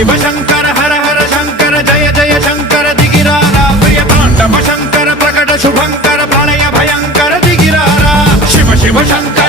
शिव शंकर हर हर शंकर जय जय शंकर दिगिरारा प्रिय तांडव शंकर प्रकट शुभंकर प्रलय भयंकर दिगिरारा शिव शिव शंकर